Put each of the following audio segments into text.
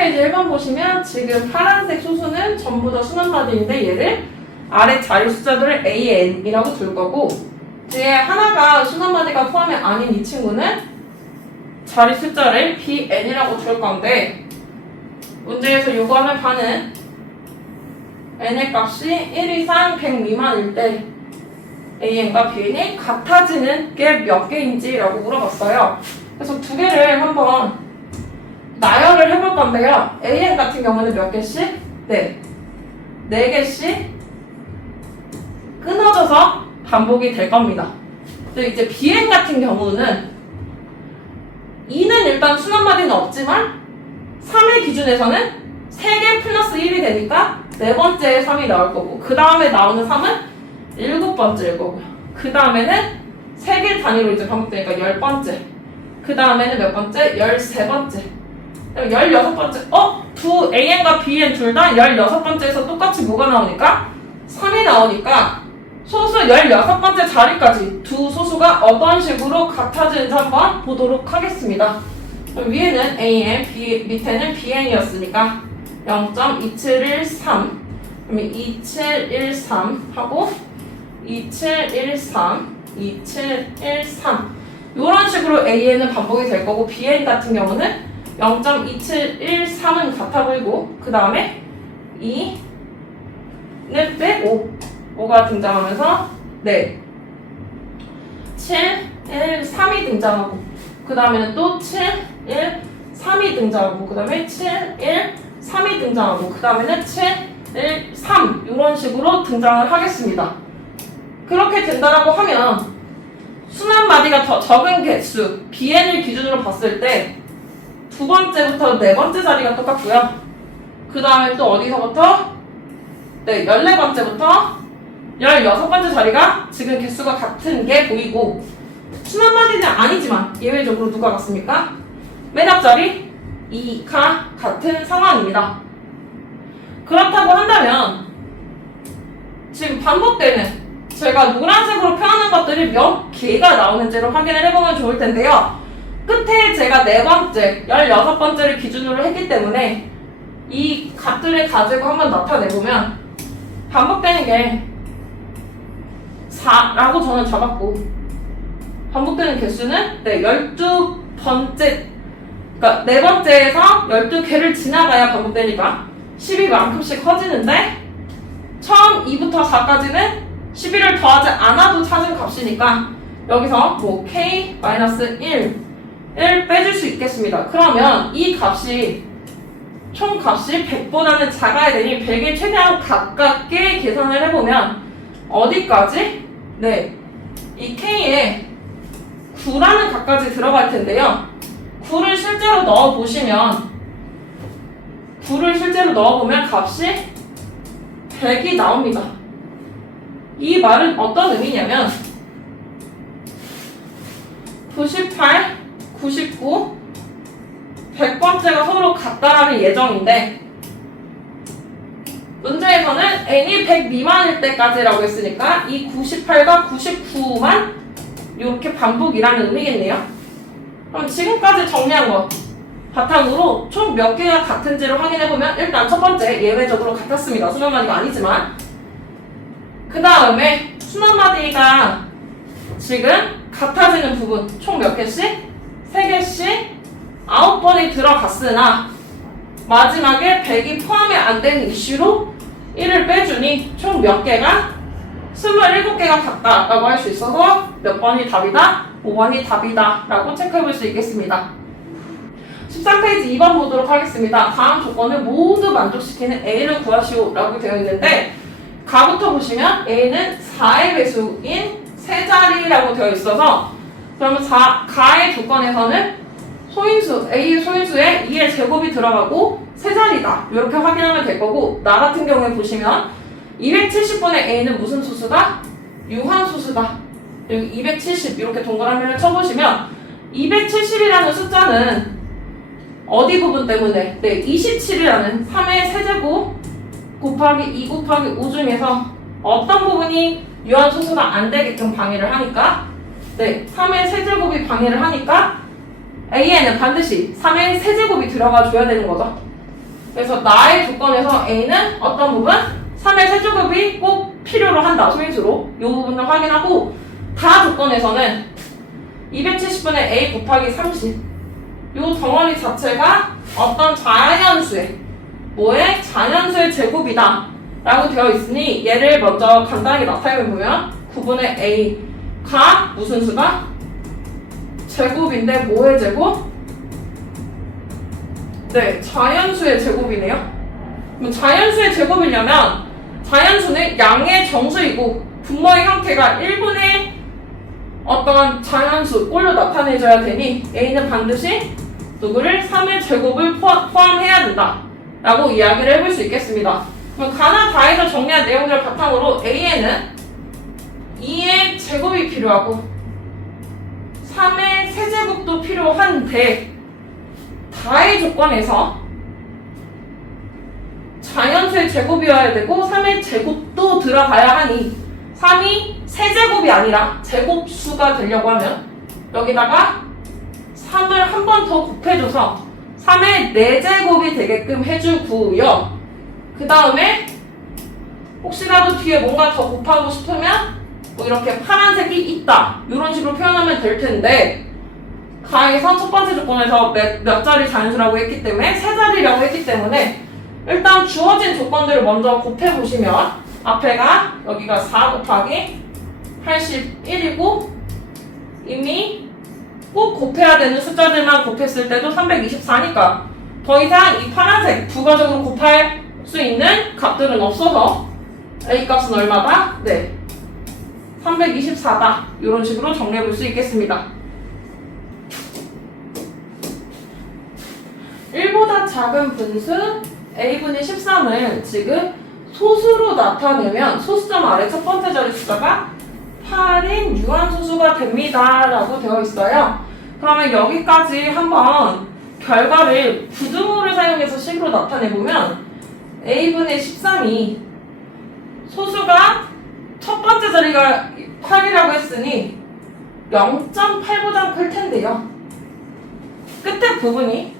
13페이지 1번 보시면 지금 파란색 소수는 전부 다 순환마디인데 얘를 아래 자리 숫자들을 AN이라고 둘 거고 뒤에 하나가 순환마디가 포함이 아닌 이 친구는 자리 숫자를 BN이라고 둘 건데 문제에서 요구하는 바는 n의 값이 1 이상 100 미만일 때 AN과 BN이 같아지는 게 몇 개인지 라고 물어봤어요. 그래서 두 개를 한번 나열을 해볼 건데요. AN 같은 경우는 몇 개씩? 네 4개씩 끊어져서 반복이 될 겁니다. 근데 이제 BN 같은 경우는 2는 일단 순환마디는 없지만 3의 기준에서는 3개 플러스 1이 되니까 4번째에 3이 나올 거고 그 다음에 나오는 3은 7번째일 거고요. 그 다음에는 3개 단위로 이제 반복되니까 10번째 그 다음에는 몇 번째? 13번째 16번째 두 AN과 BN 둘 다 16번째에서 똑같이 뭐가 나오니까? 3이 나오니까 소수 16번째 자리까지 두 소수가 어떤 식으로 같아지는지 한번 보도록 하겠습니다. 그럼 위에는 AN, 밑에는 BN이었으니까 0.2713 그러면 2713 하고 2713 2713 이런 식으로 AN은 반복이 될 거고 BN 같은 경우는 0.2713은 같아 보이고 그 다음에 2는 빼고 5가 등장하면서 7, 1, 3이 등장하고 그 다음에는 또 7, 1, 3이 등장하고 그 다음에 7, 1, 3이 등장하고 그 다음에는 7, 1, 3 이런 식으로 등장을 하겠습니다. 그렇게 된다라고 하면 순환마디가 더 적은 개수 BN을 기준으로 봤을 때 두 번째부터 4번째 자리가 똑같고요. 그 다음에 또 어디서부터? 14번째부터 16번째 자리가 지금 개수가 같은 게 보이고 순환마디는 아니지만 예외적으로 누가 같습니까? 맨 앞자리 2가 같은 상황입니다. 그렇다고 한다면 지금 반복되는 제가 노란색으로 표현한 것들이 몇 개가 나오는지를 확인을 해보면 좋을 텐데요. 끝에 제가 4번째, 16번째를 기준으로 했기 때문에 이 값들을 가지고 한번 나타내보면 반복되는 게 4라고 저는 잡았고 반복되는 개수는 12번째 그러니까 4번째에서 12개를 지나가야 반복되니까 12만큼씩 커지는데 처음 2부터 4까지는 12를 더하지 않아도 찾은 값이니까 여기서 뭐 K-1 을 빼줄 수 있겠습니다. 그러면 이 값이 총 값이 100보다는 작아야 되니 100에 최대한 가깝게 계산을 해보면 어디까지? 이 K에 9라는 값까지 들어갈 텐데요. 9를 실제로 넣어보시면 9를 실제로 넣어보면 값이 100이 나옵니다. 이 말은 어떤 의미냐면 98, 99, 100번째가 서로 같다라는 예정인데 문제에서는 n이 100 미만일 때까지라고 했으니까 이 98과 99만 이렇게 반복이라는 의미겠네요. 그럼 지금까지 정리한 것 바탕으로 총 몇 개가 같은지를 확인해보면 일단 첫 번째 예외적으로 같았습니다. 순환마디가 아니지만 그 다음에 순환마디가 지금 같아지는 부분 총 몇 개씩? 3개씩 9번이 들어갔으나 마지막에 100이 포함이 안 되는 이슈로 1을 빼주니 총 몇 개가? 27개가 같다라고 할 수 있어서 몇 번이 답이다? 5번이 답이다 라고 체크해볼 수 있겠습니다. 13페이지 2번 보도록 하겠습니다. 다음 조건을 모두 만족시키는 A를 구하시오 라고 되어 있는데 가부터 보시면 A는 4의 배수인 세 자리라고 되어 있어서 그러면 가의 조건에서는 소인수, A의 소인수에 2의 제곱이 들어가고 세 자리다. 이렇게 확인하면 될 거고 나 같은 경우에 보시면 270분의 A는 무슨 수수다? 유한수수다. 그리고 270 이렇게 동그라미를 쳐보시면 270이라는 숫자는 어디 부분 때문에? 27이라는 3의 세제곱 곱하기 2 곱하기 5 중에서 어떤 부분이 유한수수가 안 되게끔 방해를 하니까 3의 세제곱이 방해를 하니까 AN은 반드시 3의 세제곱이 들어가 줘야 되는 거죠. 그래서 나의 조건에서 A는 어떤 부분? 3의 세제곱이 꼭 필요로 한다. 소인수로. 이 부분을 확인하고 다 조건에서는 270분의 A 곱하기 30. 이 덩어리 자체가 어떤 자연수의 뭐의? 자연수의 제곱이다 라고 되어 있으니 얘를 먼저 간단하게 나타내보면 9분의 A가 무슨 수다? 제곱인데 뭐의 제곱? 네, 자연수의 제곱이네요. 그럼 자연수의 제곱이려면 자연수는 양의 정수이고 분모의 형태가 1분의 어떤 자연수 꼴로 나타내줘야 되니 A는 반드시 누구를 3의 제곱을 포함해야 된다 라고 이야기를 해볼 수 있겠습니다. 그럼 가나 다에서 정리한 내용들을 바탕으로 A에는 2의 제곱이 필요하고 3의 세제곱도 필요한데 다의 조건에서 자연수의 제곱이어야 되고 3의 제곱도 들어가야 하니 3이 세제곱이 아니라 제곱수가 되려고 하면 여기다가 3을 한 번 더 곱해줘서 3의 4제곱이 되게끔 해주고요. 그 다음에 혹시라도 뒤에 뭔가 더 곱하고 싶으면 뭐 이렇게 파란색이 있다 이런 식으로 표현하면 될 텐데 가에서 첫 번째 조건에서 몇 자리 자연수라고 했기 때문에 세 자리라고 했기 때문에 일단 주어진 조건들을 먼저 곱해보시면 앞에가 여기가 4 곱하기 81이고 이미 꼭 곱해야 되는 숫자들만 곱했을 때도 324니까 더 이상 이 파란색 부가적으로 곱할 수 있는 값들은 없어서 A 값은 얼마다? 네, 324다 이런 식으로 정리해볼 수 있겠습니다. 1보다 작은 분수 A분의 13을 지금 소수로 나타내면 소수점 아래 첫 번째 자리 숫자가 8인 유한소수가 됩니다 라고 되어 있어요. 그러면 여기까지 한번 결과를 부등호를 사용해서 식으로 나타내보면 A분의 13이 소수가 첫 번째 자리가 8이라고 했으니 0.8보다 클 텐데요. 끝에 부분이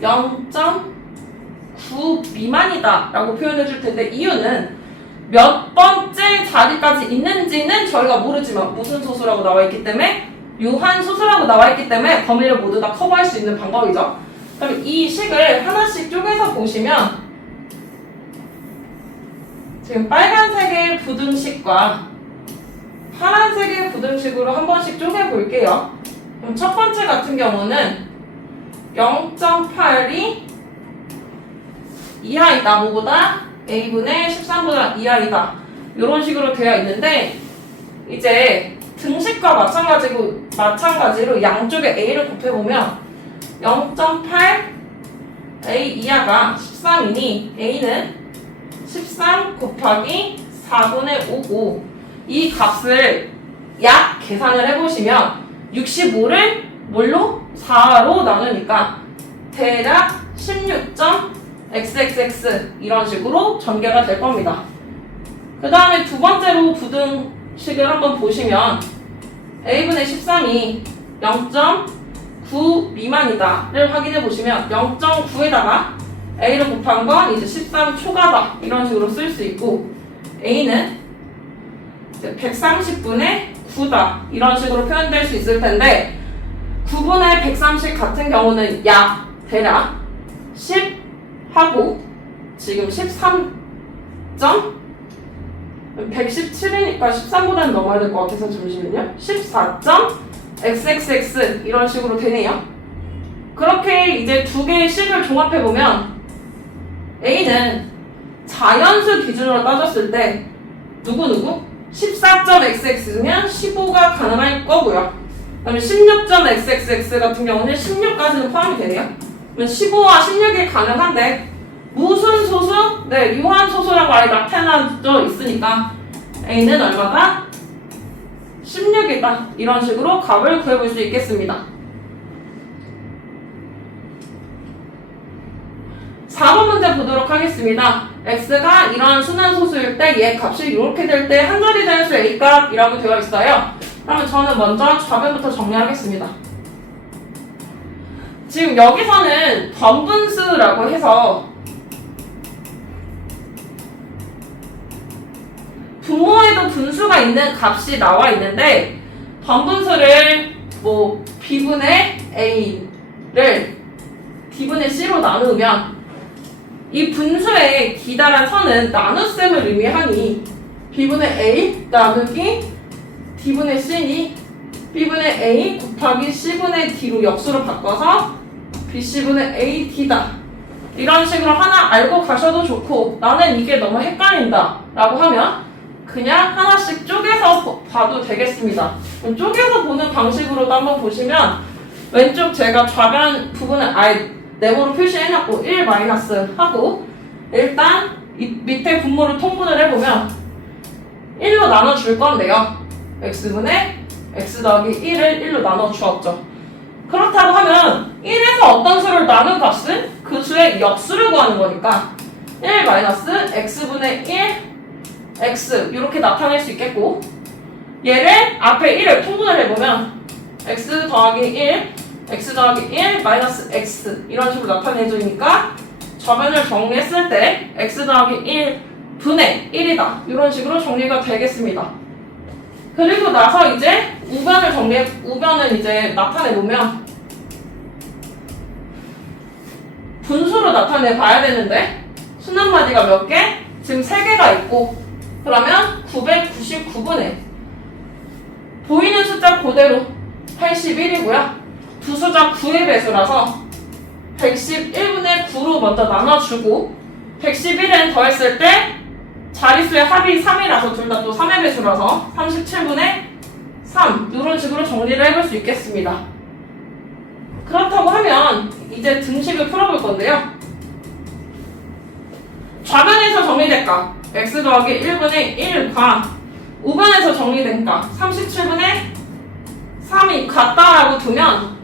0.9 미만이다 라고 표현해 줄 텐데 이유는 몇 번째 자리까지 있는지는 저희가 모르지만 무슨 소수라고 나와 있기 때문에 유한 소수라고 나와 있기 때문에 범위를 모두 다 커버할 수 있는 방법이죠. 그럼 이 식을 하나씩 쪼개서 보시면 지금 빨간색의 부등식과 파란색의 부등식으로 한 번씩 쪼개 볼게요. 그럼 첫 번째 같은 경우는 0.8이 이하이다. 뭐보다? A분의 13보다 이하이다. 이런 식으로 되어 있는데 이제 등식과 마찬가지로 양쪽에 A를 곱해보면 0.8 A 이하가 13이니 A는 13 곱하기 4분의 5고 이 값을 약 계산을 해보시면 65를 뭘로? 4로 나누니까 대략 16.xxx 이런 식으로 전개가 될 겁니다. 그 다음에 두 번째로 부등식을 한번 보시면 A분의 13이 0.9 미만이다를 확인해 보시면 0.9에다가 A를 곱한 건 이제 13 초과다 이런 식으로 쓸 수 있고 A는 130분의 9다 이런 식으로 표현될 수 있을 텐데 9분의 130 같은 경우는 약 대략 10 하고 지금 117이니까 13보다는 넘어야 될 것 같아서 잠시만요. 14.xxx 이런 식으로 되네요. 그렇게 이제 두 개의 식을 종합해보면 A는 자연수 기준으로 따졌을 때 누구? 14.xx면 15가 가능할 거고요. 그 다음에 16.xxx 같은 경우는 16까지는 포함이 되네요. 그러면 15와 16이 가능한데 무슨 소수? 네, 유한 소수라고 아예 나타나져 있으니까 A는 얼마다? 16이다. 이런 식으로 값을 구해볼 수 있겠습니다. 4번 문제 보도록 하겠습니다. x가 이러한 순환 소수일 때 얘 값이 이렇게 될 때 한 자리 자연수 A 값이라고 되어 있어요. 그러면 저는 먼저 좌변부터 정리하겠습니다. 지금 여기서는 번분수라고 해서 분모에도 분수가 있는 값이 나와 있는데 번분수를 뭐 b분의 a를 d분의 c로 나누면 이 분수의 기다란 선은 나눗셈을 의미하니 b분의 a 나누기 d분의 c니 b분의 a 곱하기 c분의 d로 역수로 바꿔서 bc분의 a d다. 이런 식으로 하나 알고 가셔도 좋고 나는 이게 너무 헷갈린다 라고 하면 그냥 하나씩 쪼개서 봐도 되겠습니다. 쪼개서 보는 방식으로도 한번 보시면 왼쪽 제가 좌변 부분을 아예 네모로 표시해놨고 1 마이너스 하고 일단 이 밑에 분모를 통분을 해보면 1로 나눠줄 건데요. x분의 x 더하기 1을 1로 나눠주었죠. 그렇다고 하면 1에서 어떤 수를 나눈 값은 그 수의 역수를 구하는 거니까 1 마이너스 x분의 1 x 이렇게 나타낼 수 있겠고 얘를 앞에 1을 통분을 해보면 x 더하기 1 x 더하기 1 마이너스 x 이런 식으로 나타내주니까 좌변을 정리했을 때 x 더하기 1 분의 1이다 이런 식으로 정리가 되겠습니다. 그리고 나서 이제 우변을 이제 나타내보면 분수로 나타내 봐야 되는데 수능마디가 몇 개? 지금 3개가 있고 그러면 999분의 보이는 숫자 그대로 81이고요. 두 숫자 9의 배수라서 111분의 9로 먼저 나눠주고 111엔 더했을 때 자릿수의 합이 3이라서 둘 다 또 3의 배수라서 37분의 3 이런 식으로 정리를 해볼 수 있겠습니다. 그렇다고 하면 이제 등식을 풀어볼 건데요. 좌변에서 정리된 값 x 더하기 1분의 1과 우변에서 정리된 값 37분의 3이 같다라고 두면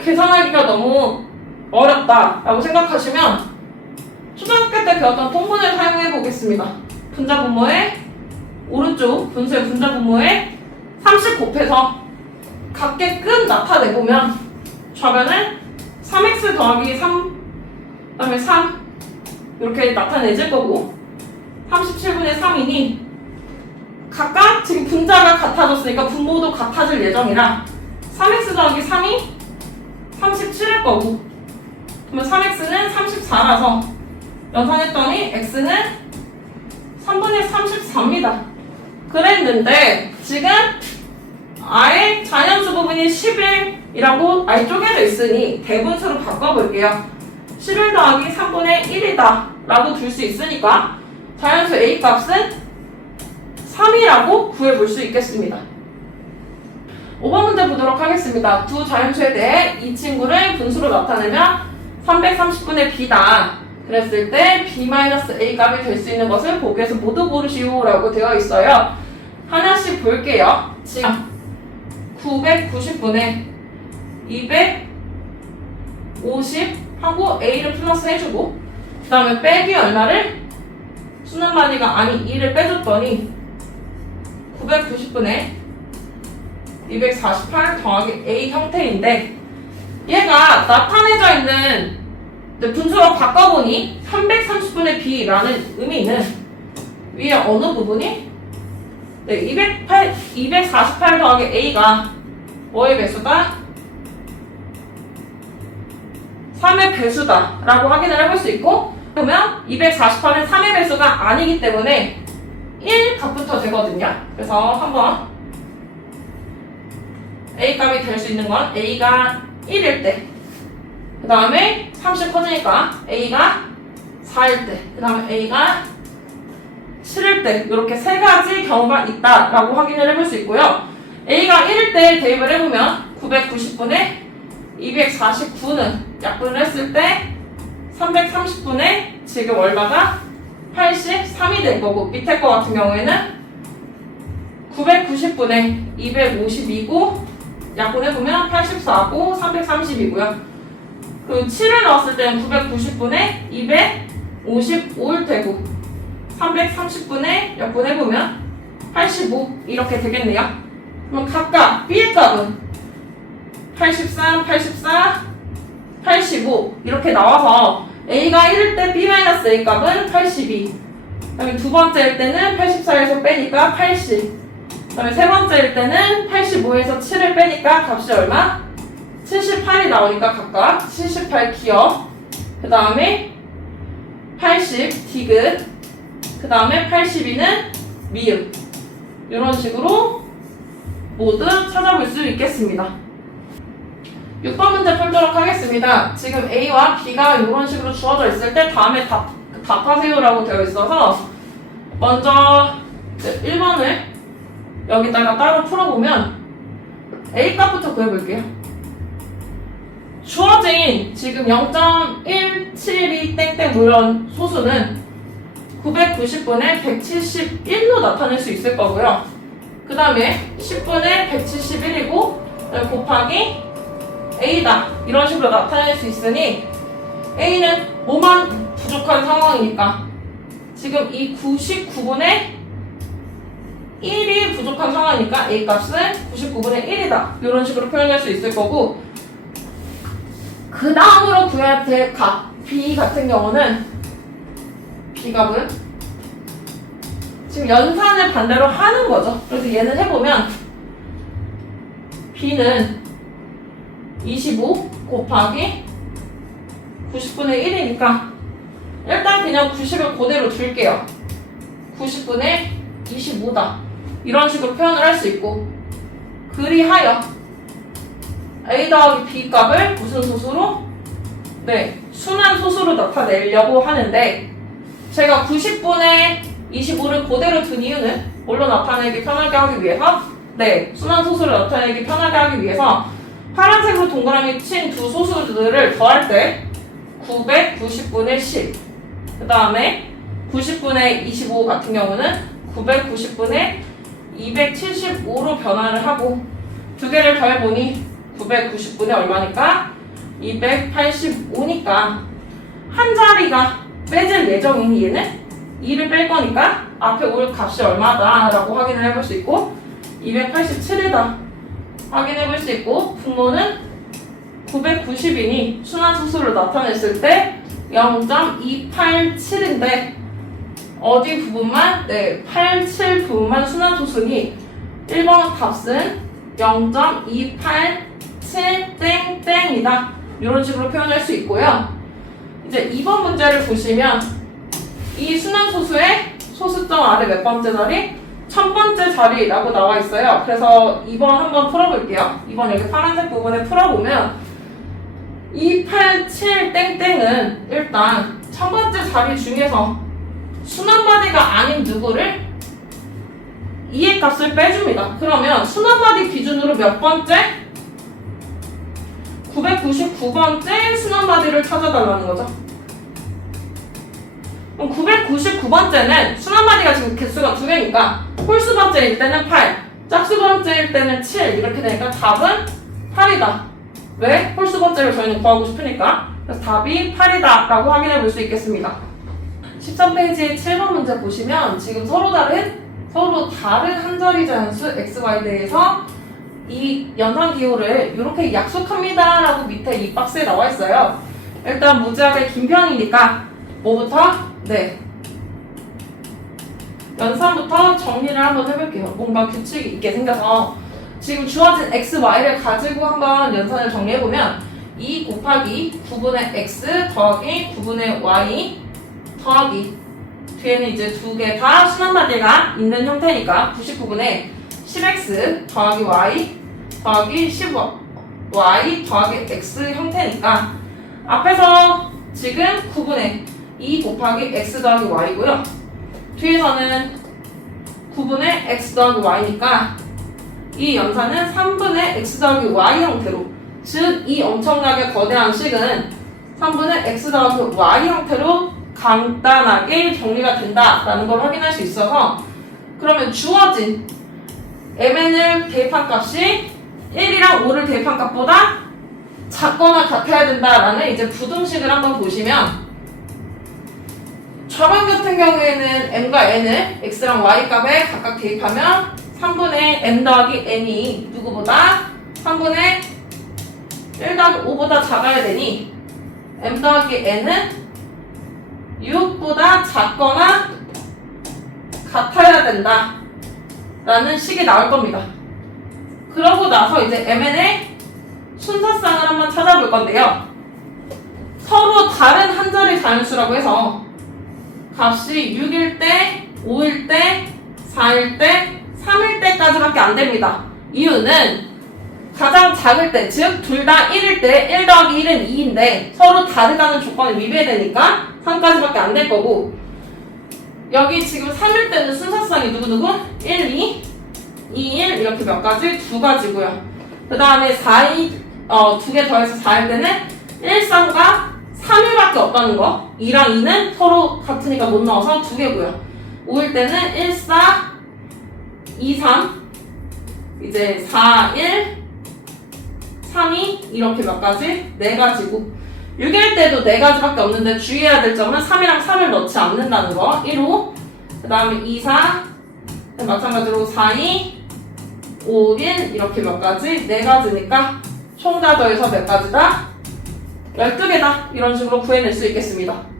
계산하기가 너무 어렵다라고 생각하시면 초등학교 때 배웠던 통분을 사용해 보겠습니다. 분자 분모에 오른쪽 분수의 분자 분모에 30 곱해서 같게끔 나타내보면 좌변을 3x 더하기 3 그다음에 3 이렇게 나타내질 거고 37분의 3이니 각각 지금 분자가 같아졌으니까 분모도 같아질 예정이라 3x 더하기 3이 37일 거고 그러면 3x는 34라서 연산했더니 x는 3분의 34입니다. 그랬는데 지금 아예 자연수 부분이 11이라고 아예 쪼개져 있으니 대분수로 바꿔볼게요. 11 더하기 3분의 1이다 라고 둘 수 있으니까 자연수 a 값은 3이라고 구해볼 수 있겠습니다. 5번 문제 보도록 하겠습니다. 두 자연수에 대해 이 친구를 분수로 나타내면 330분의 b다. 그랬을 때 b-a 값이 될 수 있는 것을 보기에서 모두 고르시오 라고 되어 있어요. 하나씩 볼게요. 지금 990분의 250 하고 a를 플러스 해주고 그 다음에 빼기 얼마를 수능마디가 아니 2를 빼줬더니 990분의 248 더하기 a 형태인데 얘가 나타내져 있는 분수로 바꿔보니 330분의 b라는 의미는 위에 어느 부분이 248 더하기 a가 뭐의 배수다? 3의 배수다 라고 확인을 해볼 수 있고 그러면 248은 3의 배수가 아니기 때문에 1 값부터 되거든요. 그래서 한번 a 값이 될 수 있는 건 a가 1일 때 그 다음에 30 커지니까 a가 4일 때 그 다음에 a가 7일 때 이렇게 세 가지 경우가 있다라고 확인을 해볼 수 있고요. a가 1일 때 대입을 해보면 990분의 249는 약분을 했을 때 330분의 지금 얼마가 83이 될 거고 밑에 거 같은 경우에는 990분의 252고 약분해보면 84고 330이고요. 그 7을 넣었을 때는 990분의 255일 테고 330분의 약분해보면 85 이렇게 되겠네요. 그럼 각각 B의 값은 83, 84, 85 이렇게 나와서 A가 1일 때 B-A 값은 82. 그 다음에 두 번째일 때는 84에서 빼니까 80. 그 다음에 세 번째일 때는 85에서 7을 빼니까 값이 얼마? 78이 나오니까 각각 78 기억. 그 다음에 80 디귿. 그 다음에 82는 미음. 이런 식으로 모두 찾아볼 수 있겠습니다. 6번 문제 풀도록 하겠습니다. 지금 A와 B가 이런 식으로 주어져 있을 때 다음에 답하세요라고 되어 있어서 먼저 1번을 여기다가 따로 풀어보면 A 값부터 구해볼게요. 주어진 지금 0.172 땡땡 이런 소수는 990분의 171로 나타낼 수 있을 거고요. 그 다음에 10분의 171이고 곱하기 A다 이런 식으로 나타낼 수 있으니 A는 뭐만 부족한 상황이니까 지금 이 99분의 1이 부족한 상황이니까 A 값은 99분의 1이다 이런 식으로 표현할 수 있을 거고, 그 다음으로 구해야 될 값 B 같은 경우는 B 값은 지금 연산을 반대로 하는 거죠. 그래서 얘는 해보면 B는 25 곱하기 90분의 1이니까 일단 그냥 90을 그대로 둘게요. 90분의 25다 이런 식으로 표현을 할 수 있고, 그리하여 A 더하기 B 값을 무슨 소수로? 네, 순환 소수로 나타내려고 하는데 제가 90분의 25를 그대로 둔 이유는 뭘로 나타내기 편하게 하기 위해서? 네, 순환 소수를 나타내기 편하게 하기 위해서 파란색으로 동그라미 친 두 소수들을 더할 때 990분의 10, 그 다음에 90분의 25 같은 경우는 990분의 275로 변화를 하고, 두 개를 더해보니 990분의 얼마니까? 285니까 한 자리가 빼질 예정인 얘는 2를 뺄 거니까 앞에 올 값이 얼마다 라고 확인을 해볼 수 있고, 287이다 확인해 볼 수 있고, 분모는 990이니 순환소수를 나타냈을 때 0.287인데 어디 부분만? 네, 87 부분만 순환소수니 1번 값은 0.287땡땡이다 이런 식으로 표현할 수 있고요. 이제 2번 문제를 보시면 이 순환소수의 소수점 아래 몇 번째 자리? 1000번째 자리라고 나와 있어요. 그래서 2번 한번 풀어볼게요. 2번 여기 파란색 부분에 풀어보면 287땡땡은 일단 1000번째 자리 중에서 순환바디가 아닌 누구를 2의 값을 빼줍니다. 그러면 순환바디 기준으로 몇 번째? 999번째 순환바디를 찾아달라는 거죠. 그럼 999번째는 순환바디가 지금 개수가 2개니까 홀수번째일 때는 8, 짝수번째일 때는 7 이렇게 되니까 답은 8이다. 왜? 홀수번째를 저희는 구하고 싶으니까. 그래서 답이 8이다 라고 확인해 볼 수 있겠습니다. 13페이지의 7번 문제 보시면 지금 서로 다른 한 자리 자연수 xy에 대해서 이 연산기호를 이렇게 약속합니다 라고 밑에 이 박스에 나와 있어요. 일단 무지하게 긴 편이니까 뭐부터? 네, 연산부터 정리를 한번 해볼게요. 뭔가 규칙이 있게 생겨서 지금 주어진 x, y를 가지고 한번 연산을 정리해보면 2 곱하기 9분의 x 더하기 9분의 y 더하기 뒤에는 이제 두 개 다 순환바디가 있는 형태니까 99분의 10x 더하기 y 더하기 10y 더하기 x 형태니까 앞에서 지금 9분의 2 곱하기 x 더하기 y고요. 뒤에서는 9분의 x 더하기 y니까 이 연산은 3분의 x 더하기 y 형태로, 즉 이 엄청나게 거대한 식은 3분의 x 더하기 y 형태로 간단하게 정리가 된다라는 걸 확인할 수 있어서, 그러면 주어진 mn을 대입한 값이 1이랑 5를 대입한 값보다 작거나 같아야 된다라는 이제 부등식을 한번 보시면, 좌변 같은 경우에는 m과 n을 x랑 y 값에 각각 대입하면 3분의 m 더하기 n이 누구보다 3분의 1 더하기 5보다 작아야 되니 m 더하기 n은 6보다 작거나 같아야 된다 라는 식이 나올 겁니다. 그러고 나서 이제 mn의 순서쌍을 한번 찾아볼 건데요. 서로 다른 한 자리 자연수라고 해서 값이 6일 때, 5일 때, 4일 때, 3일 때까지밖에 안 됩니다. 이유는 가장 작을 때, 즉 둘 다 1일 때 1 더하기 1은 2인데 서로 다르다는 조건을 위배되니까 3까지밖에 안 될 거고, 여기 지금 3일 때는 순서쌍이 누구누구? 1, 2, 2, 1 이렇게 몇 가지? 두 가지고요. 그 다음에 4일, 두 개 더해서 4일 때는 1, 3과 3일밖에 없다는 거. 2랑 2는 서로 같으니까 못 넣어서 두 개고요. 5일 때는 1, 4, 2, 3, 이제 4, 1, 3, 2 이렇게 몇 가지? 네 가지고, 6일 때도 네 가지밖에 없는데 주의해야 될 점은 3이랑 3을 넣지 않는다는 거. 1, 5, 그 다음에 2, 4, 마찬가지로 4, 2, 5, 1 이렇게 몇 가지? 네 가지니까 총 다 더해서 몇 가지다? 12개다. 이런 식으로 구해낼 수 있겠습니다.